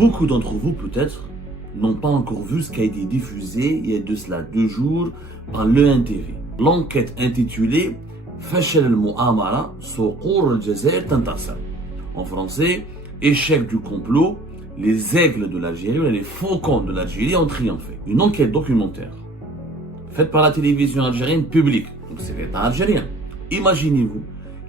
Beaucoup d'entre vous, peut-être, n'ont pas encore vu ce qui a été diffusé il y a de cela 2 jours par l'ENTV. L'enquête intitulée Fashel al-Mu'amara Souqour al-Jazair Tantassar. En français, échec du complot, les aigles de l'Algérie, ou les faucons de l'Algérie ont triomphé. Une enquête documentaire faite par la télévision algérienne publique, donc c'est l'État algérien. Imaginez-vous,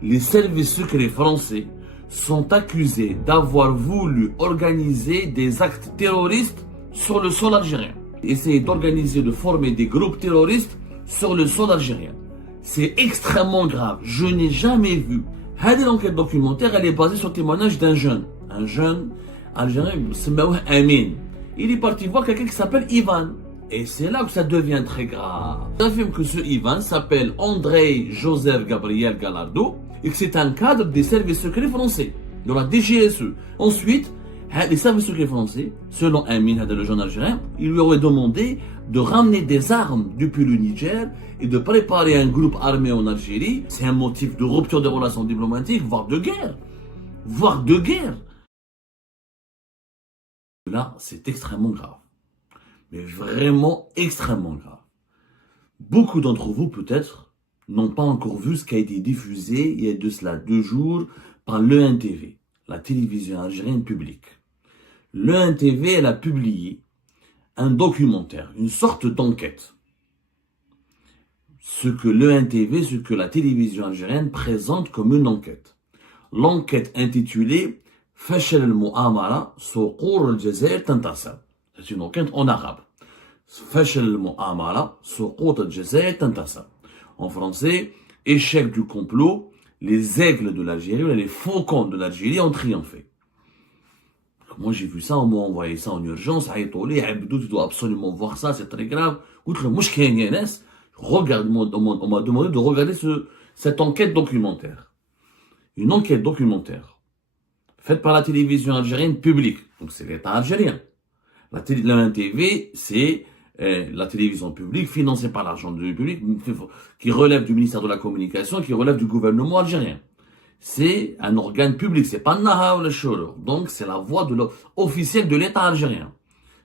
les services secrets français sont accusés d'avoir voulu organiser des actes terroristes sur le sol algérien. Essayer d'organiser, de former des groupes terroristes sur le sol algérien. C'est extrêmement grave. Je n'ai jamais vu. L'enquête documentaire, elle est basée sur le témoignage d'un jeune. Un jeune algérien, Amin. Il est parti voir quelqu'un qui s'appelle Ivan. Et c'est là que ça devient très grave. On affirme que ce Ivan s'appelle André Joseph Gabriel Gallardo et que c'est un cadre des services secrets français, de la DGSE. Ensuite, les services secrets français, selon Amin, le jeune algérien, il lui aurait demandé de ramener des armes depuis le Niger et de préparer un groupe armé en Algérie. C'est un motif de rupture des relations diplomatiques, voire de guerre. Voire de guerre. Là, c'est extrêmement grave. Mais vraiment extrêmement grave. Beaucoup d'entre vous, peut-être, n'ont pas encore vu ce qui a été diffusé il y a de cela 2 jours par l'ENTV, la télévision algérienne publique. L'ENTV, elle a publié un documentaire, une sorte d'enquête. Ce que l'ENTV, ce que la télévision algérienne présente comme une enquête. L'enquête intitulée Fashel al-Mu'amara Souqour al-Jazair Tantassar. C'est une enquête en arabe. Fashel al-Mu'amara Souqour al-Jazair Tantassar. En français, échec du complot, les aigles de l'Algérie, ou les faucons de l'Algérie ont triomphé. Moi j'ai vu ça, on m'a envoyé ça en urgence, Abdou, tu dois absolument voir ça, c'est très grave. Regarde, on m'a demandé de regarder cette enquête documentaire. Une enquête documentaire faite par la télévision algérienne publique, donc c'est l'État algérien. La TV, c'est la télévision publique financée par l'argent du public, qui relève du ministère de la Communication, qui relève du gouvernement algérien. C'est un organe public, c'est pas Naha ou le Shoro. Donc c'est la voix officielle de l'État algérien.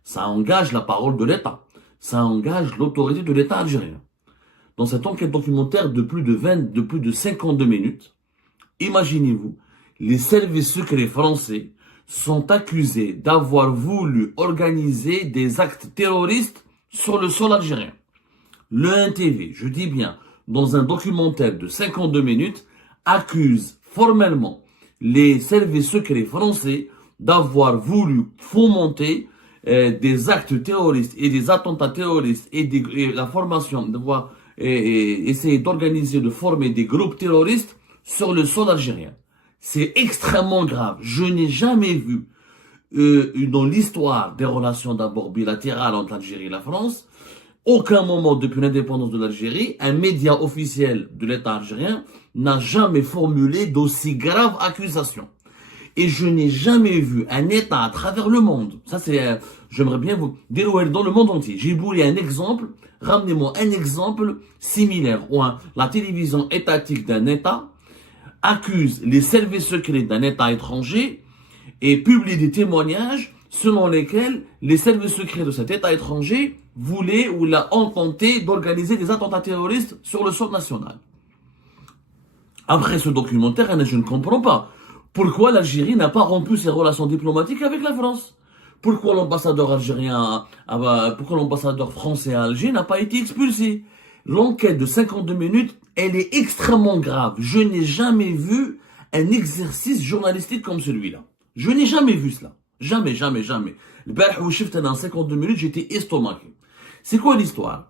Ça engage la parole de l'État. Ça engage l'autorité de l'État algérien. Dans cette enquête documentaire de plus de 52 minutes, imaginez-vous, les services secrets français sont accusés d'avoir voulu organiser des actes terroristes sur le sol algérien. L'ENTV, je dis bien, dans un documentaire de 52 minutes, accuse formellement les services secrets français d'avoir voulu fomenter des actes terroristes et des attentats terroristes et la formation, d'avoir essayé d'organiser, de former des groupes terroristes sur le sol algérien. C'est extrêmement grave. Je n'ai jamais vu dans l'histoire des relations d'abord bilatérales entre l'Algérie et la France, aucun moment depuis l'indépendance de l'Algérie, un média officiel de l'État algérien n'a jamais formulé d'aussi graves accusations. Et je n'ai jamais vu un État à travers le monde. Ça c'est, j'aimerais bien vous dérouler dans le monde entier. J'ai voulu un exemple, ramenez-moi un exemple similaire où la télévision étatique d'un État accuse les services secrets d'un État étranger et publie des témoignages selon lesquels les services secrets de cet État étranger voulaient ou ont tenté d'organiser des attentats terroristes sur le sol national. Après ce documentaire, je ne comprends pas pourquoi l'Algérie n'a pas rompu ses relations diplomatiques avec la France. Pourquoi l'ambassadeur pourquoi l'ambassadeur français à Alger n'a pas été expulsé. L'enquête de 52 minutes, elle est extrêmement grave. Je n'ai jamais vu un exercice journalistique comme celui-là. Je n'ai jamais vu cela. Jamais, jamais, jamais. Le barh où shift dans 52 minutes, j'étais estomaqué. C'est quoi l'histoire?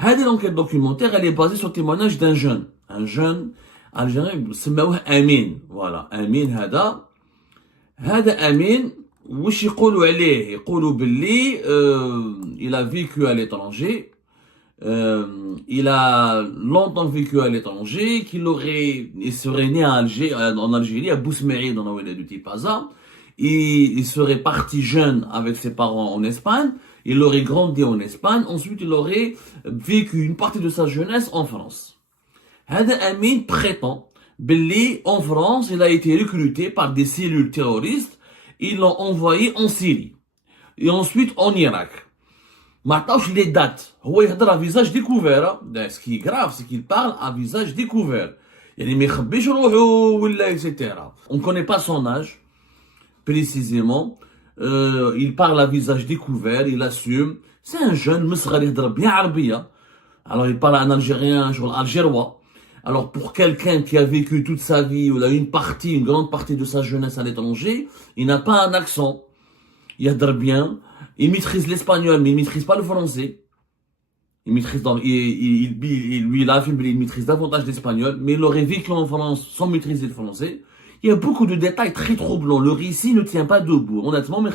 L'enquête documentaire, elle est basée sur le témoignage d'un jeune. Un jeune algérien, سموه Amin. Voilà, Amin هذا Amin, وش يقولوا عليه؟ يقولوا باللي il a vécu à l'étranger. Il a longtemps vécu à l'étranger, il serait né en Algérie, à Bousmeri, dans la ville de Tipaza. Il serait parti jeune avec ses parents en Espagne. Il aurait grandi en Espagne. Ensuite, il aurait vécu une partie de sa jeunesse en France. Hada Amin prétend, belli en France, il a été recruté par des cellules terroristes ils l'ont envoyé en Syrie. Et ensuite en Irak. Maintenant, les dates. Il يهضر à visage découvert. Ce qui est grave, c'est qu'il parle à visage découvert. يعني ما يخبيش روحه ولا etc. On ne connaît pas son âge, précisément. Il parle à visage découvert, il assume. C'est un jeune, مصغر يهضر bien عربية. Alors il parle à un Algérien, genre algérois. Alors pour quelqu'un qui a vécu toute sa vie, ou une grande partie de sa jeunesse à l'étranger, il n'a pas un accent. Il yadr bien, il maîtrise l'espagnol, mais il maîtrise pas le français. Il maîtrise lui, il a affirmé qu'il maîtrise davantage l'espagnol, mais il aurait vécu en France sans maîtriser le français. Il y a beaucoup de détails très troublants. Le récit ne tient pas debout. Honnêtement, mais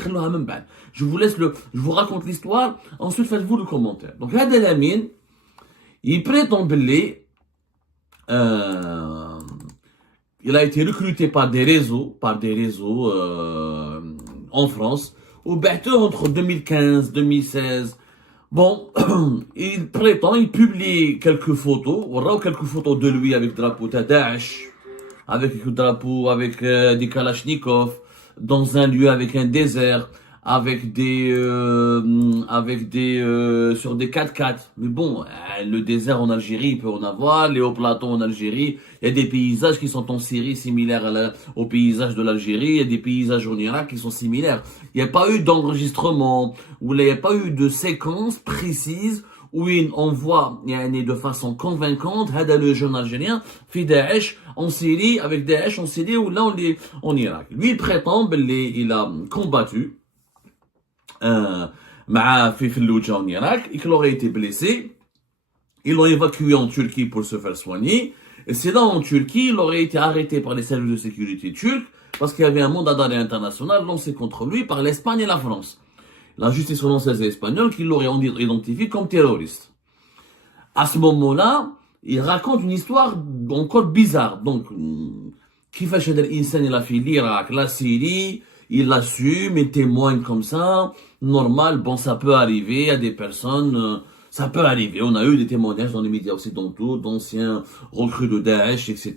je vous laisse je vous raconte l'histoire. Ensuite, faites-vous le commentaire. Donc, Hada Lamine, il prétend belé, il a été recruté par des réseaux, en France, au bateau entre 2015, 2016. Bon, il prétend, il publie quelques photos, de lui avec drapeau Daesh, avec drapeau, avec des Kalachnikov, dans un lieu avec un désert, avec sur des 4x4. Mais bon, le désert en Algérie, il peut en avoir, les hauts plateaux en Algérie, il y a des paysages qui sont en Syrie similaires aux paysages de l'Algérie, il y a des paysages en Irak qui sont similaires. Il n'y a pas eu d'enregistrement, ou il n'y a pas eu de séquence précise où on voit de façon convaincante le jeune Algérien fait Daesh en Syrie, avec Daesh en Syrie ou là en Irak. Lui, il prétend il a combattu في Fallujah en Irak, et qu'il aurait été blessé. Ils l'ont évacué en Turquie pour se faire soigner. Et c'est là en Turquie, il aurait été arrêté par les services de sécurité turcs parce qu'il y avait un mandat d'arrêt international lancé contre lui par l'Espagne et la France. La justice française et espagnole qui l'auraient identifié comme terroriste. À ce moment-là, il raconte une histoire encore bizarre. Donc, كيفاش هذا الإنسان il a fait l'Irak, la Syrie, il l'assume, il témoigne comme ça, normal, bon, ça peut arriver à des personnes, ça peut arriver. On a eu des témoignages dans les médias occidentaux d'anciens recrues de Daesh, etc.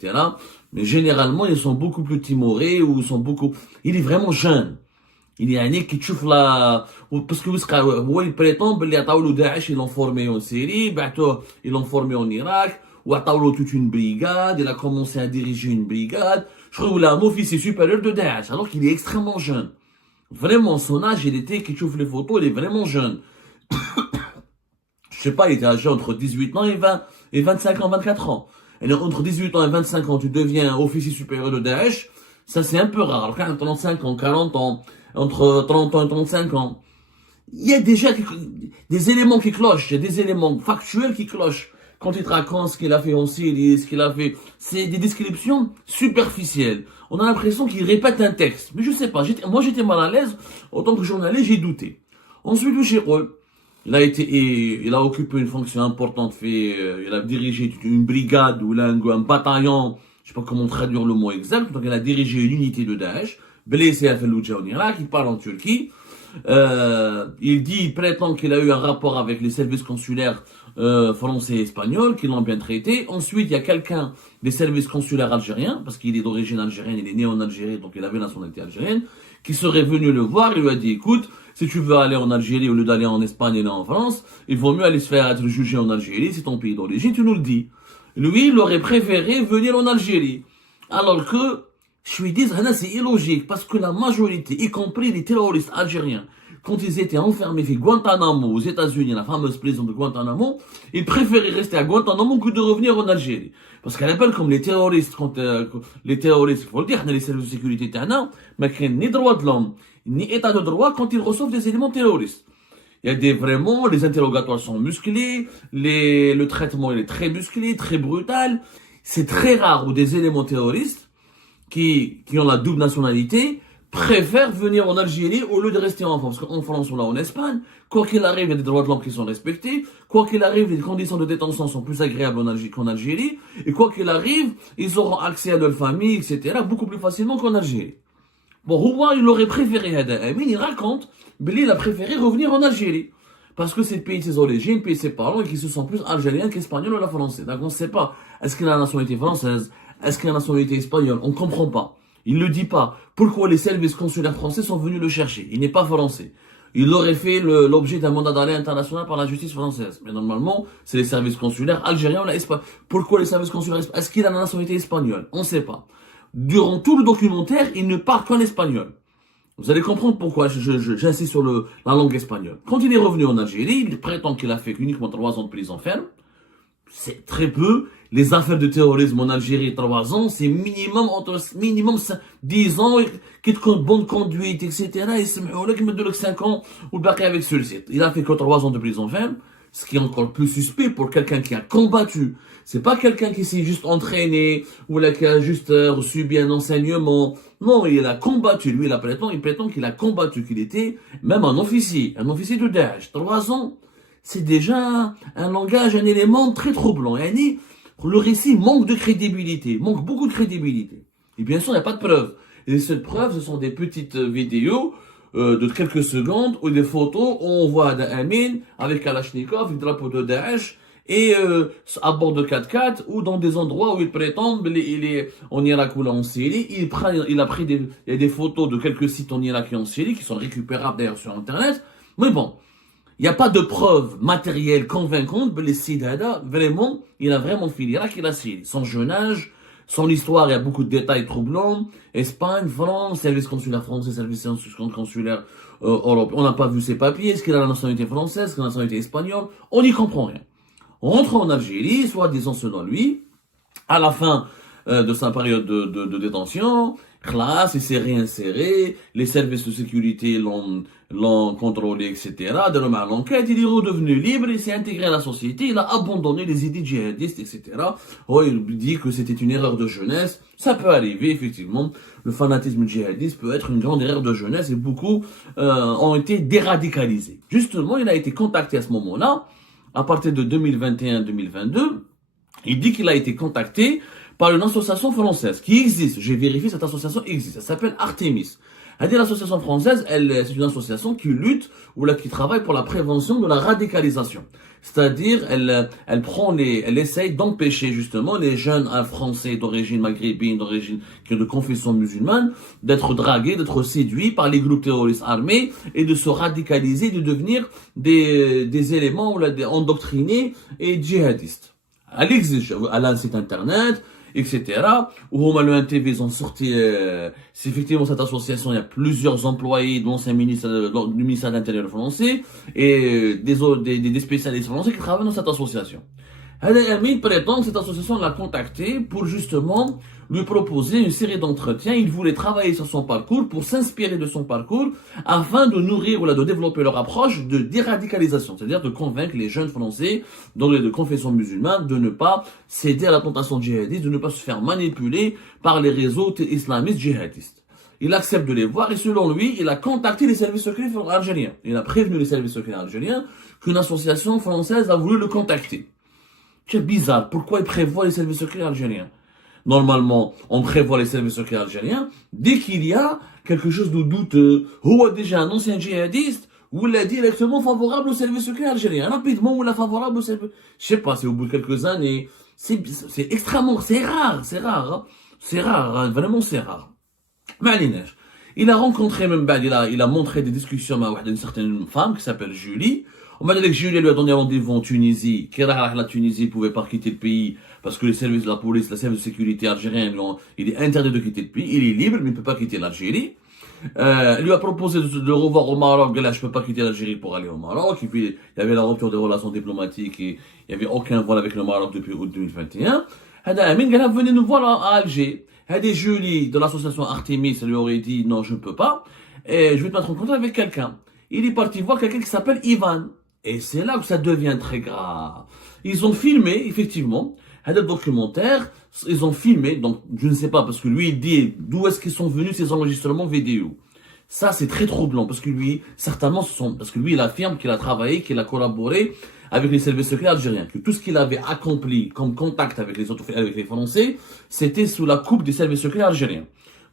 Mais généralement, ils sont beaucoup plus timorés ou ils sont beaucoup... Il est vraiment jeune. Il y a un qui تشوف la... Parce que il prétend que les Daesh, ils l'ont formé en Syrie, ils l'ont formé en Irak, ou toute une brigade, il a commencé à diriger une brigade. Je crois qu'il a un officier supérieur de Daesh, alors qu'il est extrêmement jeune. Vraiment, son âge, il était, qui chauffe les photos, il est vraiment jeune. Je sais pas, il était âgé entre 18 ans et 25 ans, 24 ans. Et entre 18 ans et 25 ans, tu deviens officier supérieur de Daesh, ça c'est un peu rare. Alors, quand 35 ans, 40 ans, entre 30 ans et 35 ans, il y a déjà des éléments qui clochent, il y a des éléments factuels qui clochent. Quand il te raconte ce qu'il a fait en Syrie, ce qu'il a fait, c'est des descriptions superficielles. On a l'impression qu'il répète un texte. Mais je sais pas, moi j'étais mal à l'aise, en tant que journaliste, j'ai douté. Ensuite, le Chirol, il a occupé une fonction importante, il a dirigé une brigade ou un bataillon, je sais pas comment traduire le mot exact, donc il a dirigé une unité de Daesh, blessé à Fallujah en Irak, il parle en Turquie. Il prétend qu'il a eu un rapport avec les services consulaires français et espagnols qui l'ont bien traité. Ensuite, il y a quelqu'un des services consulaires algériens, parce qu'il est d'origine algérienne, il est né en Algérie, donc il avait la nationalité algérienne, qui serait venu le voir et lui a dit, écoute, si tu veux aller en Algérie au lieu d'aller en Espagne et en France, il vaut mieux aller se faire être jugé en Algérie, c'est ton pays d'origine, tu nous le dis. Lui, il aurait préféré venir en Algérie. Alors que, je lui dis, c'est illogique, parce que la majorité, y compris les terroristes algériens, quand ils étaient enfermés à Guantanamo, aux États-Unis, la fameuse prison de Guantanamo, ils préféraient rester à Guantanamo que de revenir en Algérie. Parce qu'à l'époque, comme les terroristes, il faut le dire, les services de sécurité, mais qu'il n'y a ni droit de l'homme, ni état de droit quand ils reçoivent des éléments terroristes. Il y a vraiment, les interrogatoires sont musclés, le traitement il est très musclé, très brutal. C'est très rare où des éléments terroristes, qui ont la double nationalité, préfèrent venir en Algérie au lieu de rester en France. Parce qu'en France ou là en Espagne, quoi qu'il arrive, il y a des droits de l'homme qui sont respectés. Quoi qu'il arrive, les conditions de détention sont plus agréables qu'en Algérie. Et quoi qu'il arrive, ils auront accès à leur famille, etc. beaucoup plus facilement qu'en Algérie. Bon, Rouen, il aurait préféré Hada Amin, il raconte, Belli, il a préféré revenir en Algérie. Parce que c'est le pays de ses origines, le pays de ses parents, et qui se sent plus algérien qu'espagnol ou la français. Donc on ne sait pas, est-ce qu'il a la nationalité française, est-ce qu'il a la nationalité espagnole, on ne comprend pas. Il ne le dit pas. Pourquoi les services consulaires français sont venus le chercher? Il n'est pas français. Il aurait fait l'objet d'un mandat d'arrêt international par la justice française. Mais normalement, c'est les services consulaires algériens ou espagnols. Pourquoi les services consulaires espagnols? Est-ce qu'il a la nationalité espagnole? On ne sait pas. Durant tout le documentaire, il ne parle qu'en espagnol. Vous allez comprendre pourquoi j'insiste sur la langue espagnole. Quand il est revenu en Algérie, il prétend qu'il a fait uniquement 3 ans de prison ferme. C'est très peu. Les affaires de terrorisme en Algérie, 3 ans, c'est minimum 10 ans, qui te compte bonne conduite, etc. Et c'est mieux qui me donne 5 ans ou le baquet avec celui-ci. Il a fait que 3 ans de prison ferme, ce qui est encore plus suspect pour quelqu'un qui a combattu. C'est pas quelqu'un qui s'est juste entraîné ou là qui a juste subi un enseignement. Non, il a combattu. Lui, il prétend qu'il a combattu, qu'il était même un officier de Daesh. 3 ans. C'est déjà un langage, un élément très troublant. Et le récit manque de crédibilité, manque beaucoup de crédibilité. Et bien sûr, il n'y a pas de preuves. Et ces preuves, ce sont des petites vidéos de quelques secondes ou des photos où on voit Amin avec Kalachnikov, le drapeau de Daesh, et à bord de 4x4 ou dans des endroits où il prétend il est en Irak ou là en Syrie. Il y a des photos de quelques sites en Irak et en Syrie qui sont récupérables d'ailleurs sur Internet. Mais bon. Il n'y a pas de preuves matérielles convaincantes, mais les Sidada, vraiment, il a vraiment fait l'Irak et la Syrie. Son jeune âge, son histoire, il y a beaucoup de détails troublants. Espagne, France, service consulaire français, service consulaire Europe. On n'a pas vu ses papiers. Est-ce qu'il a la nationalité française, est-ce qu'il a la nationalité espagnole? On n'y comprend rien. On rentre en Algérie, soi-disant selon lui, à la fin de sa période de détention, classe, il s'est réinséré, les services de sécurité l'ont contrôlé, etc. De à l'enquête, il est redevenu libre, il s'est intégré à la société, il a abandonné les idées djihadistes, etc. Oh, il dit que c'était une erreur de jeunesse. Ça peut arriver, effectivement. Le fanatisme djihadiste peut être une grande erreur de jeunesse et beaucoup ont été déradicalisés. Justement, il a été contacté à ce moment-là, à partir de 2021-2022. Il dit qu'il a été contacté par une association française qui existe. J'ai vérifié, cette association existe. Elle s'appelle Artemis. C'est-à-dire l'association française, c'est une association qui lutte ou là qui travaille pour la prévention de la radicalisation. C'est-à-dire, elle essaye d'empêcher justement les jeunes français d'origine maghrébine, qui ont de confession musulmane, d'être dragués, d'être séduits par les groupes terroristes armés et de se radicaliser, de devenir des éléments ou là, endoctrinés et djihadistes. Elle existe, elle a un site internet, etc. Où Romain TV, ils ont sorti, c'est effectivement cette association, il y a plusieurs employés de l'ancien ministre, du ministère de l'Intérieur français, et des spécialistes français qui travaillent dans cette association. Amin prétend que cette association l'a contacté pour justement lui proposer une série d'entretiens. Il voulait travailler sur son parcours pour s'inspirer de son parcours afin de nourrir ou là, de développer leur approche de déradicalisation. C'est-à-dire de convaincre les jeunes français de confession musulmane de ne pas céder à la tentation djihadiste, de ne pas se faire manipuler par les réseaux islamistes djihadistes. Il accepte de les voir et selon lui, il a contacté les services secrets algériens. Il a prévenu les services secrets algériens qu'une association française a voulu le contacter. C'est bizarre. Pourquoi il prévoit les services secrets algériens? Normalement, on prévoit les services secrets algériens dès qu'il y a quelque chose de douteux. Ou déjà un ancien djihadiste, ou il est directement favorable aux services secrets algériens. Rapidement, ou il est favorable aux services... Je sais pas, c'est au bout de quelques années. C'est extrêmement... C'est rare. Hein. C'est rare, hein. Vraiment c'est rare. Malinège. Il a rencontré même, il a montré des discussions avec une certaine femme qui s'appelle Julie. On m'a dit que Julie lui a donné rendez-vous en Tunisie, que la Tunisie pouvait pas quitter le pays parce que les services de la police, les services de sécurité algériens, il est interdit de quitter le pays. Il est libre, mais il ne peut pas quitter l'Algérie. Il lui a proposé de revoir au Maroc. Là, je peux pas quitter l'Algérie pour aller au Maroc. Et puis, il y avait la rupture des relations diplomatiques et il y avait aucun vol avec le Maroc depuis août 2021. Amin, venez nous voir à Alger. Julie de l'association Artemis, elle lui aurait dit non, je ne peux pas. Et je vais te mettre en contact avec quelqu'un. Il est parti voir quelqu'un qui s'appelle Ivan. Et c'est là que ça devient très grave. Ils ont filmé, effectivement, un documentaire, ils ont filmé, donc je ne sais pas, parce que lui il dit d'où est-ce qu'ils sont venus ces enregistrements vidéo. Ça c'est très troublant, parce que lui, certainement, parce que lui il affirme qu'il a travaillé, qu'il a collaboré avec les services secrets algériens, que tout ce qu'il avait accompli comme contact avec les Français, c'était sous la coupe des services secrets algériens.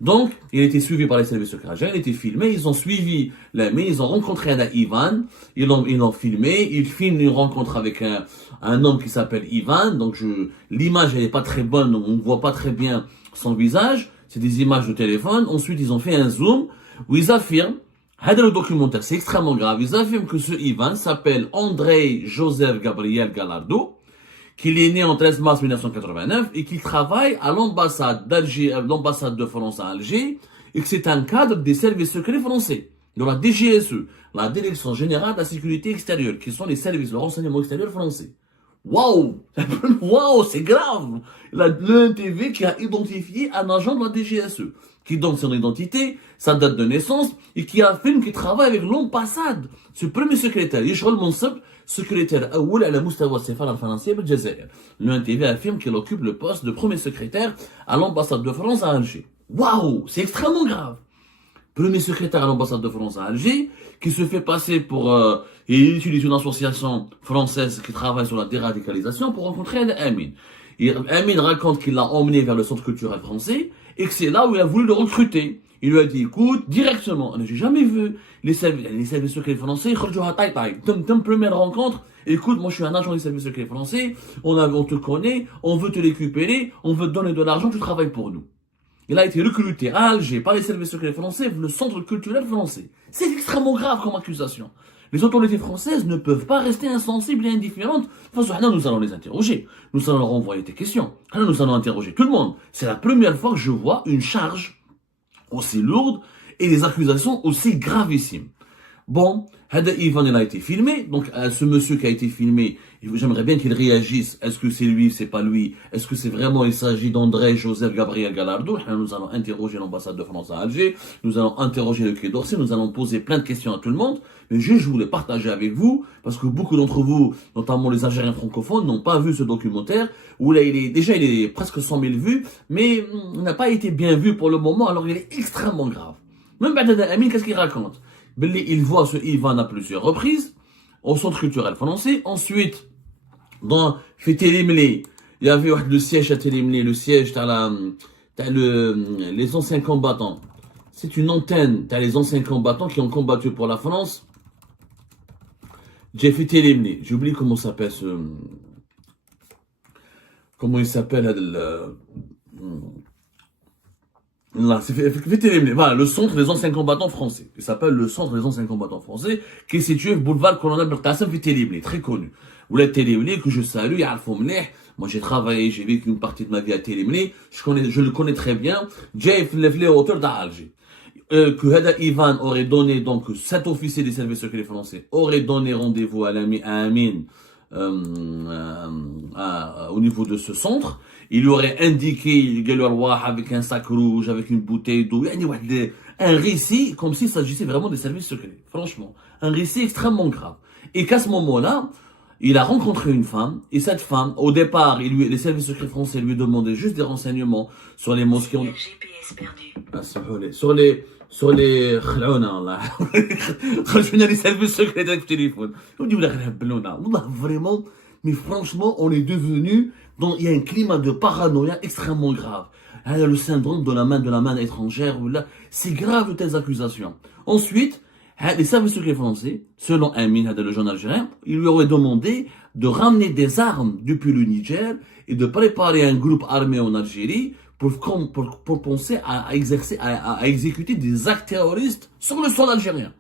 Donc, il a été suivi par les services secrets algériens, il a été filmé, ils ont suivi mais ils ont rencontré un Ivan, ils l'ont filmé, il filme une rencontre avec un homme qui s'appelle Ivan, donc l'image elle est pas très bonne, on ne voit pas très bien son visage, c'est des images de téléphone. Ensuite, ils ont fait un zoom où ils affirment, le documentaire, c'est extrêmement grave, ils affirment que ce Ivan s'appelle Andrei Joseph Gabriel Gallardo, qu'il est né en 13 mars 1989 et qu'il travaille à l'ambassade d'Alger, l'ambassade de France à Alger, et que c'est un cadre des services secrets français, de la DGSE, la Direction Générale de la Sécurité Extérieure, qui sont les services de renseignement extérieur français. Waouh! Waouh, c'est grave! L'ENTV qui a identifié un agent de la DGSE, qui donne son identité, sa date de naissance, et qui affirme qu'il travaille avec l'ambassade. Ce premier secrétaire, Yishol Monseb, secrétaire أول على مستوى السفارة الفرنسية بالجزائر. L'ENTV affirme qu'il occupe le poste de premier secrétaire à l'ambassade de France à Alger. Waouh! C'est extrêmement grave! Premier secrétaire à l'ambassade de France à Alger, qui se fait passer pour... il utilise une association française qui travaille sur la déradicalisation pour rencontrer Amin. Et Amin raconte qu'il l'a emmené vers le centre culturel français et que c'est là où il a voulu le recruter. Il lui a dit, écoute, directement, j'ai jamais vu les services secrets français, première rencontre, écoute, moi je suis un agent des services secrets français, on te connaît, on veut te récupérer, on veut te donner de l'argent, tu travailles pour nous. Il a été recruté à Alger par les services secrets français, le centre culturel français. C'est extrêmement grave comme accusation. Les autorités françaises ne peuvent pas rester insensibles et indifférentes. De toute façon, nous allons les interroger. Nous allons leur envoyer des questions. Nous allons interroger tout le monde. C'est la première fois que je vois une charge aussi lourde et des accusations aussi gravissimes. Bon, Hada Ivan, il a été filmé. Donc, ce monsieur qui a été filmé, j'aimerais bien qu'il réagisse. Est-ce que c'est lui, c'est pas lui? Est-ce que c'est vraiment, il s'agit d'André Joseph Gabriel Gallardo? Nous allons interroger l'ambassade de France à Alger. Nous allons interroger le Quai d'Orsay. Nous allons poser plein de questions à tout le monde. Mais je voulais partager avec vous, parce que beaucoup d'entre vous, notamment les Algériens francophones, n'ont pas vu ce documentaire, où là, il est presque 100 000 vues, mais il n'a pas été bien vu pour le moment, alors il est extrêmement grave. Même Badada Amin, qu'est-ce qu'il raconte? Il voit ce Ivan à plusieurs reprises, au centre culturel français. Ensuite, dans Télémlé, il y avait le siège à Télémlé, le siège, les anciens combattants. C'est une antenne, t'as les anciens combattants qui ont combattu pour la France. J'ai fait Télémlé, j'ai oublié comment s'appelle comment il s'appelle, là, c'est voilà, le centre des anciens combattants français. Il s'appelle le centre des anciens combattants français, qui est situé au boulevard Colonel Belkacem Télémlé, très connu. Ou la Télémlé, que je salue, moi j'ai travaillé, j'ai vécu une partie de ma vie à Télémlé, je le connais très bien. J'ai fait les hauteurs d'Alger. Que Hada Ivan aurait donné, donc cet officier des services secrets français aurait donné rendez-vous à Amin au niveau de ce centre. Il aurait indiqué avec un sac rouge, avec une bouteille d'eau, un récit comme s'il s'agissait vraiment des services secrets. Franchement, un récit extrêmement grave. Et qu'à ce moment-là, il a rencontré une femme, et cette femme, au départ, les services secrets français lui demandaient juste des renseignements sur les mosquées. GPS perdu. Sur les les services secrets avec le téléphone. On dit vraiment, mais franchement, on est devenu, il y a un climat de paranoïa extrêmement grave. Le syndrome de la main étrangère, c'est grave de telles accusations. Ensuite, les services secrets français, selon Amin, le jeune algérien, il lui aurait demandé de ramener des armes depuis le Niger et de préparer un groupe armé en Algérie pour penser à exécuter des actes terroristes sur le sol algérien.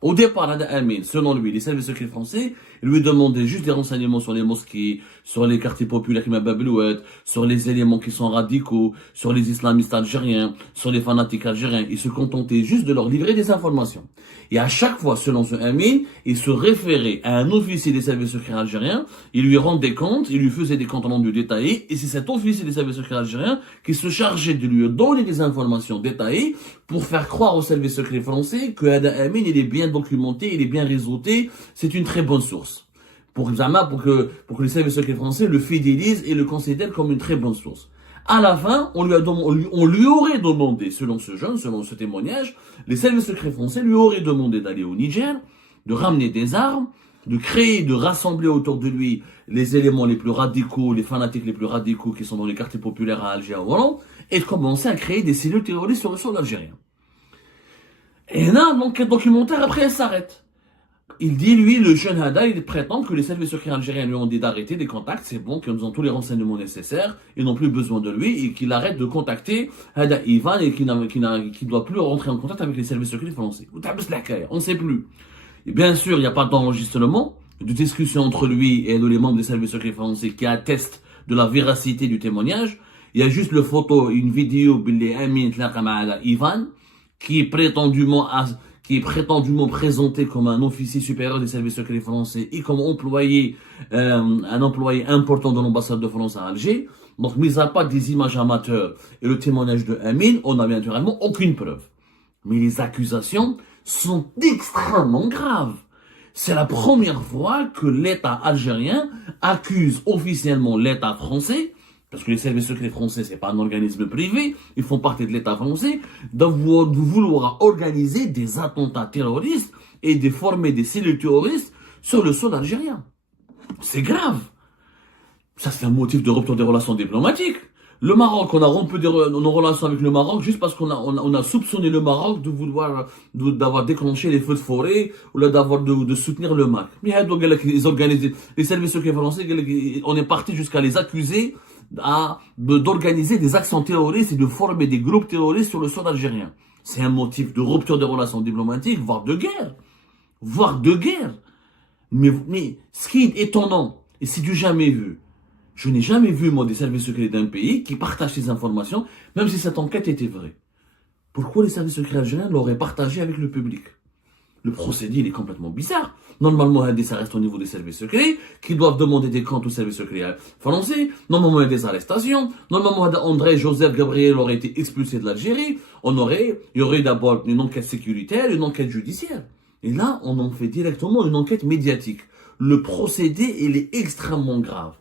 Au départ, Amin, selon lui, les services secrets français lui demandaient juste des renseignements sur les mosquées, sur les quartiers populaires qui m'ababelouent, sur les éléments qui sont radicaux, sur les islamistes algériens, sur les fanatiques algériens. Il se contentait juste de leur livrer des informations. Et à chaque fois, selon ce Amin, il se référait à un officier des services secrets algériens, il lui rendait compte, il lui faisait des comptes rendus détaillés, et c'est cet officier des services secrets algériens qui se chargeait de lui donner des informations détaillées pour faire croire aux services secrets français que Amin, il est bien documenté, il est bien réseauté, c'est une très bonne source. Pour que les services secrets français le fidélisent et le considèrent comme une très bonne source. À la fin, on lui aurait demandé, selon ce témoignage, les services secrets français lui auraient demandé d'aller au Niger, de ramener des armes, de rassembler autour de lui les éléments les plus radicaux, les fanatiques les plus radicaux qui sont dans les quartiers populaires à Alger, à Oran, et de commencer à créer des cellules terroristes sur le sol algérien. Et là, l'enquête documentaire, après, elle s'arrête. il dit, lui, le jeune Hada, il prétend que les services secrets algériens lui ont dit d'arrêter des contacts, c'est bon, qu'ils ont tous les renseignements nécessaires, ils n'ont plus besoin de lui, et qu'il arrête de contacter Hada Ivan, et qu'il ne doit plus rentrer en contact avec les services secrets français. On ne sait plus. Et bien sûr, il n'y a pas d'enregistrement, de discussion entre lui et les membres des services secrets français qui attestent de la véracité du témoignage. Il y a juste le photo, une vidéo, Ivan, qui est prétendument présenté comme un officier supérieur des services secrets français et comme un employé important de l'ambassade de France à Alger. Donc, mis à part des images amateurs et le témoignage de Amin, on n'a naturellement aucune preuve. Mais les accusations sont extrêmement graves. C'est la première fois que l'État algérien accuse officiellement l'État français, parce que les services secrets français, c'est pas un organisme privé, ils font partie de l'État français, de vouloir organiser des attentats terroristes et de former des cellules terroristes sur le sol algérien. C'est grave. Ça, c'est un motif de rupture des relations diplomatiques. Le Maroc, on a rompu nos relations avec le Maroc juste parce qu'on a soupçonné le Maroc d'avoir déclenché les feux de forêt ou de soutenir le MAC. Mais ils organisent les services secrets français, on est parti jusqu'à les accuser d'organiser des actions terroristes et de former des groupes terroristes sur le sol algérien. C'est un motif de rupture des relations diplomatiques, voire de guerre. Voire de guerre. Mais ce qui est étonnant, et c'est du jamais vu, je n'ai jamais vu, moi, des services secrets d'un pays qui partagent ces informations, même si cette enquête était vraie. Pourquoi les services secrets algériens l'auraient partagé avec le public? Le procédé, il est complètement bizarre. Normalement, ça reste au niveau des services secrets, qui doivent demander des comptes aux services secrets français. Normalement, il y a des arrestations. Normalement, André, Joseph, Gabriel auraient été expulsés de l'Algérie. Il y aurait d'abord une enquête sécuritaire, une enquête judiciaire. Et là, on en fait directement une enquête médiatique. Le procédé, il est extrêmement grave.